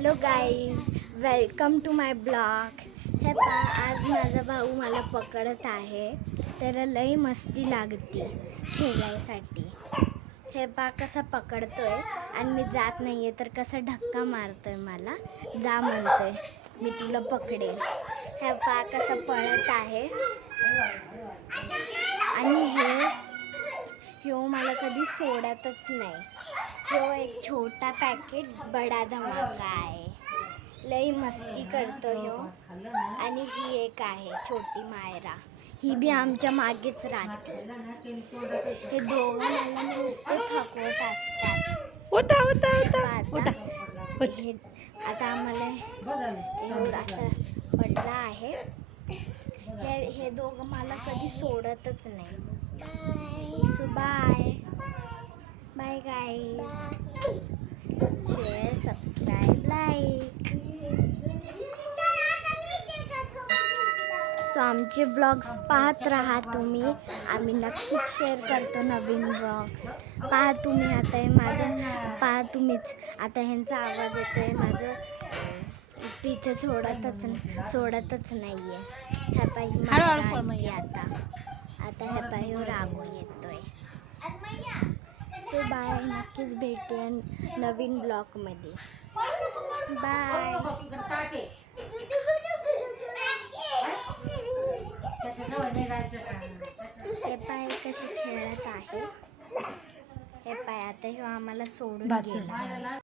Hello guys welcome to my blog हे पा आज माझा भाऊ मला पकडत आहे. त्याला लई मस्ती लागती खेळायसाठी. हे पा कसा पकडतोय. आणि मी जात नाही आहे तर कसा धक्का मारतोय मला. जा म्हणतोय मी तुला पकडेल. हे पा कसा पळत आहे. आणि हे ह्यो मला कधी सोडतच नाही. ह्यो एक छोटा पॅकेट बडा धमाका आहे. लई मस्ती करतो ह्यो आणि ही एक आहे छोटी मायरा. ही बी आमच्या मागेच राहते. हे मला नुसते थकवत असतात. उठा उठा उठा. आता उठा. आता आम्हाला एवढासा पडला आहे. हे हे दोघं मला कधी सोडतच नाही. Bye guys share subscribe like so आमचे ब्लॉग्स पाहत राहा तुम्ही. आम्ही नक्कीच शेअर करतो नवीन ब्लॉग्स. पहा तुम्ही आता हे माझ्या पहा तुम्हीच. आता ह्यांचा आवाज येतोय. माझं पिचं सोडतच सोडतच नाही आहे ह्या मैया. आता. आता ह्या पायी रागो येतोय. So bye. नक्कीच भेटूया नवीन ब्लॉगमध्ये. बाय. हे पाय कशी खेळत आहे हे पाय आता ह्यो आम्हाला सोडून. गेला